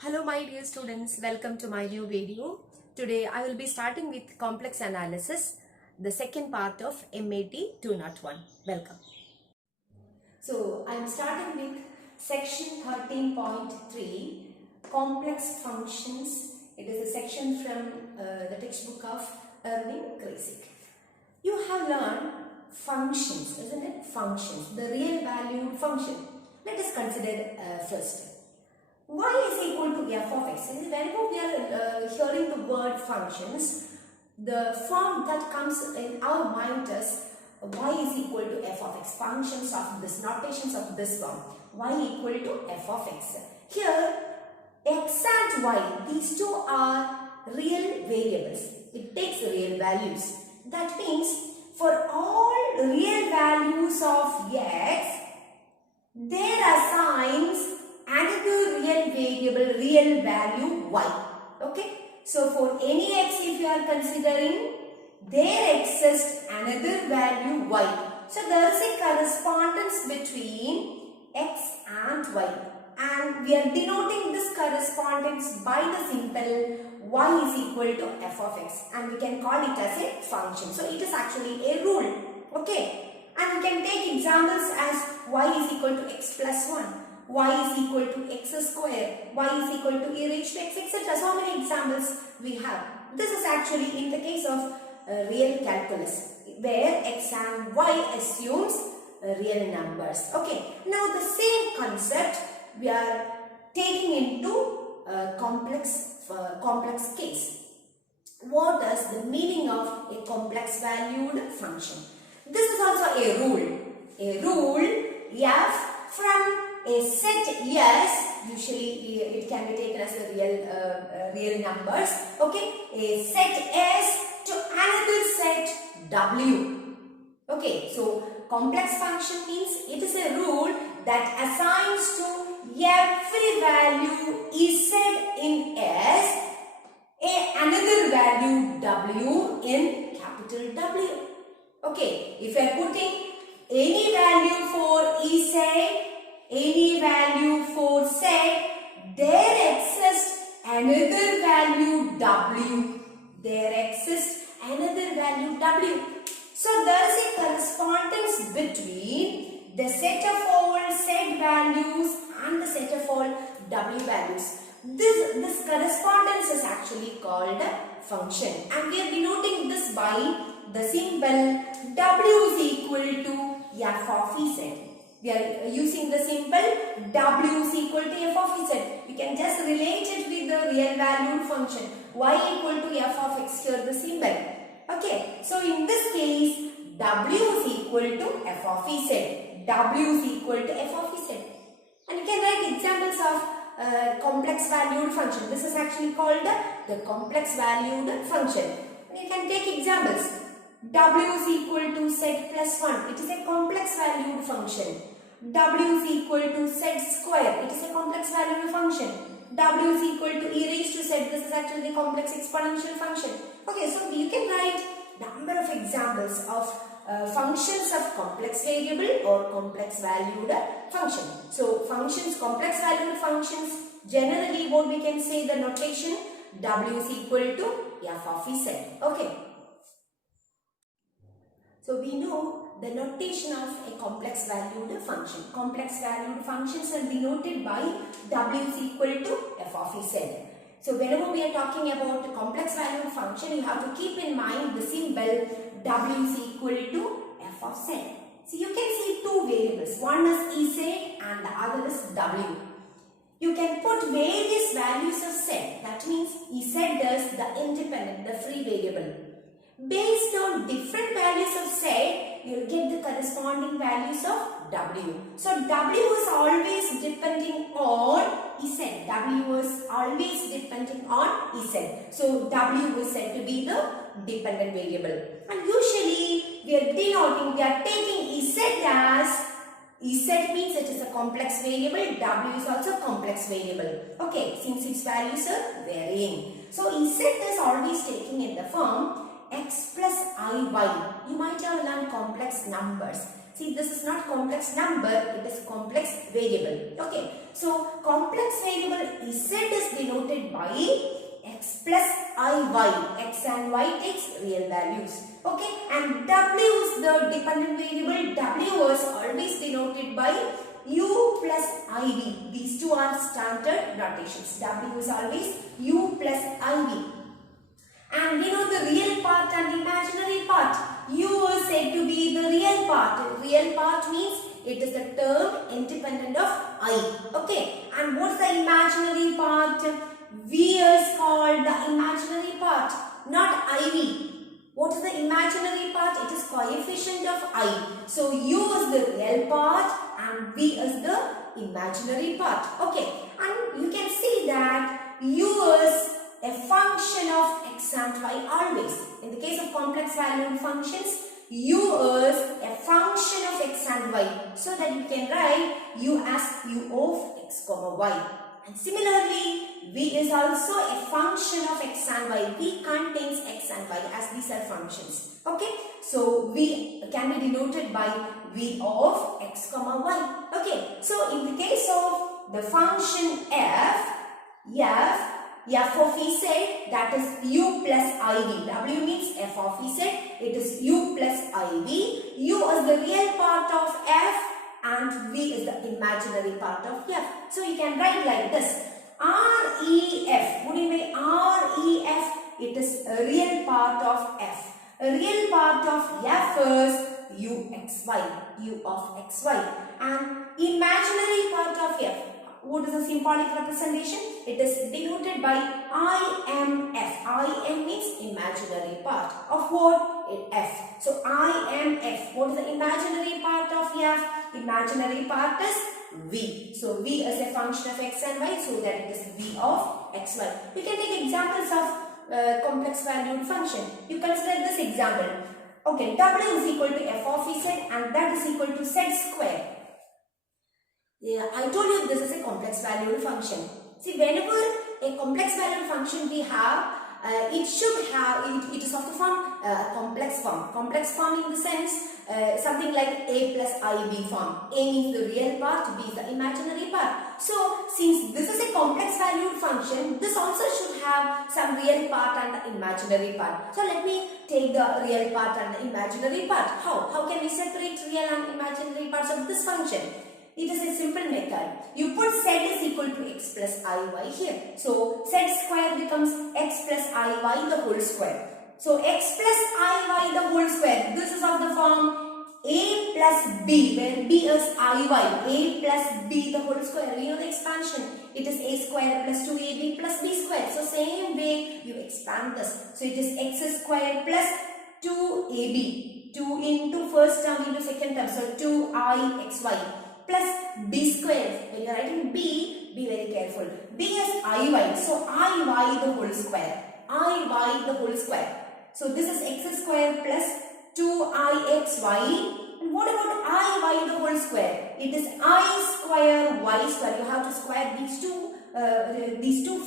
Hello my dear students, welcome to my new video. Today I will be starting with complex analysis, the second part of MAT 201. Welcome. So I am starting with section 13.3, complex functions. It is a section from the textbook of Erwin Kreyszig. You have learned functions, isn't it? Functions, the real valued function. Let us consider first. Y is equal to f of x. And whenever we are hearing the word functions, the form that comes in our mind is y is equal to f of x. Functions of this, notations of this form. Y equal to f of x. Here, x and y, these two are real variables. It takes real values. That means for all real values of x, there assigns another real variable, real value y. Okay. So for any x, if you are considering, there exists another value y. So there is a correspondence between x and y. And we are denoting this correspondence by the symbol y is equal to f of x. And we can call it as a function. So it is actually a rule. Okay. And we can take examples as y is equal to x plus 1. Y is equal to x square, y is equal to e raised to x, etc. So many examples we have. This is actually in the case of real calculus, where x and y assumes real numbers. Okay. Now the same concept we are taking into complex case. What is the meaning of a complex valued function? This is also a rule. A rule f from a set S, usually it can be taken as a real numbers. Okay, a set S to another set W. Okay, so complex function means it is a rule that assigns to every value is set in S another value W in capital W. Okay, if I am putting any value for E set, any value for set, there exists another value W. There exists another value W. So there is a correspondence between the set of all set values and the set of all W values. This correspondence is actually called a function, and we are denoting this by the symbol W is equal to f of z. We are using the symbol W is equal to f of z. You can just relate it with the real valued function y equal to f of x, here the symbol. Okay, so in this case W is equal to f of z. W is equal to f of z. And you can write examples of complex valued function. This is actually called the complex valued function. And you can take examples. W is equal to z plus 1. It is a complex valued function. W is equal to z square. It is a complex valued function. W is equal to e raised to z. This is actually the complex exponential function. Okay, so you can write number of examples of functions of complex variable or complex valued function. So functions, complex valued functions, generally what we can say the notation W is equal to f of z. Okay. So we know the notation of a complex valued function. Complex valued functions are denoted by W is equal to f of z. So whenever we are talking about a complex valued function, you have to keep in mind the symbol W is equal to f of z. So you can see two variables. One is z and the other is W. You can put various values of z. That means z is the independent, the free variable. Based on different values of z, you will get the corresponding values of W. So W is always depending on z. W is always depending on z. So W is said to be the dependent variable. And usually we are denoting, we are taking z as, z means it is a complex variable, W is also a complex variable. Okay, since its values are varying. So z is always taking in the form x plus iy. You might have learned complex numbers. See, this is not complex number, it is complex variable. Okay, so complex variable Z is denoted by x plus iy. X and y takes real values. Okay, and w is the dependent variable. W is always denoted by u plus iv. These two are standard notations. W is always u plus iv. And we know the real part and imaginary part. U is said to be the real part. Real part means it is the term independent of I. Okay. And what's the imaginary part? V is called the imaginary part, not IV. What is the imaginary part? It is coefficient of I. So U is the real part and V is the imaginary part. Okay. And you can see that U is a function of x and y always. In the case of complex valued functions, u is a function of x and y. So that you can write u as u of x comma y. And similarly, v is also a function of x and y. V contains x and y as these are functions. Okay. So v can be denoted by v of x comma y. Okay. So in the case of the function f of z, that is u plus iv. W means f of z, it is u plus iv. U is the real part of f and v is the imaginary part of f. So you can write like this. REF. What do you mean REF? It is a real part of f. A real part of f is uxy, u of xy. And imaginary part of f. What is the symbolic representation? It is denoted by IMF. IM means imaginary part of what? F. So IMF. What is the imaginary part of F? Imaginary part is V. So V is a function of x and y, so that it is V of xy. You can take examples of complex valued function. You consider this example. Okay, W is equal to f of z and that is equal to z square. Yeah, I told you this is a complex valued function. See, whenever a complex valued function we have, it should have, it is of the form complex form. Complex form in the sense, something like a plus ib form. A means the real part, B is the imaginary part. So, since this is a complex valued function, this also should have some real part and the imaginary part. So, let me take the real part and the imaginary part. How? How can we separate real and imaginary parts of this function? It is a simple method. You put z is equal to x plus iy here. So, z square becomes x plus iy the whole square. So, x plus iy the whole square. This is of the form a plus b, where b is iy. A plus b the whole square. We know the expansion. It is a square plus 2ab plus b square. So, same way you expand this. So, it is x square plus 2ab. 2 into first term into second term. So, 2ixy. Plus b square. When you are writing b, be very careful. B is iy. So, iy the whole square. Iy the whole square. So, this is x square plus 2ixy. And what about iy the whole square? It is I square y square. You have to square these two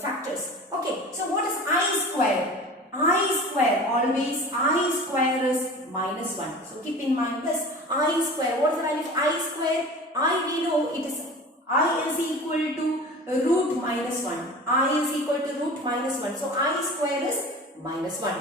factors. Okay. So, what is I square? I square, always I square is minus 1. So keep in mind this. I square, what is the value of I square? I, we know it is I is equal to root minus 1. I is equal to root minus 1. So I square is minus 1.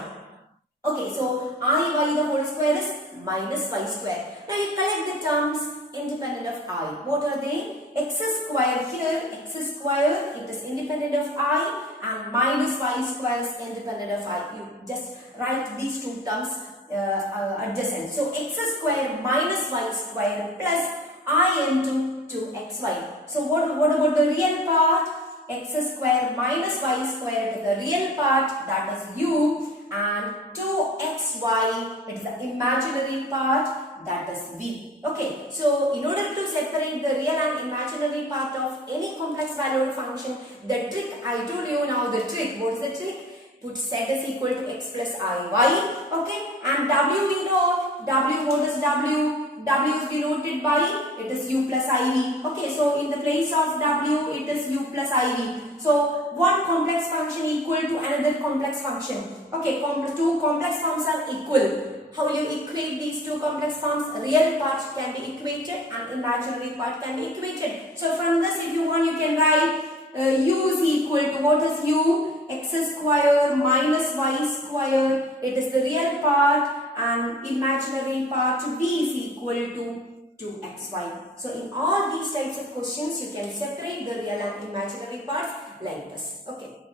Okay, so I y the whole square is minus y square. Now you collect the terms independent of I. What are they? X square here, x square, it is independent of I, and minus y square is independent of I. You just write these two terms adjacent. So x square minus y square plus I into 2xy. So what about the real part? X square minus y square is the real part, that is u, and 2xy, it is the imaginary part, that is v. Okay, so in order to separate the real and imaginary part of any complex valued function, the trick I told you now, the trick, what is the trick? Put z is equal to x plus iy, okay, and w we know, w, what is w? W is denoted by, it is u plus iv. Okay, so in the place of w, it is u plus iv. So one complex function equal to another complex function. Okay, two complex forms are equal. How you equate these two complex forms? Real part can be equated and imaginary part can be equated. So from this, if you want, you can write u is equal to, what is u? X square minus y square. It is the real part, and imaginary part b is equal to 2xy. So in all these types of questions, you can separate the real and imaginary parts like this. Okay.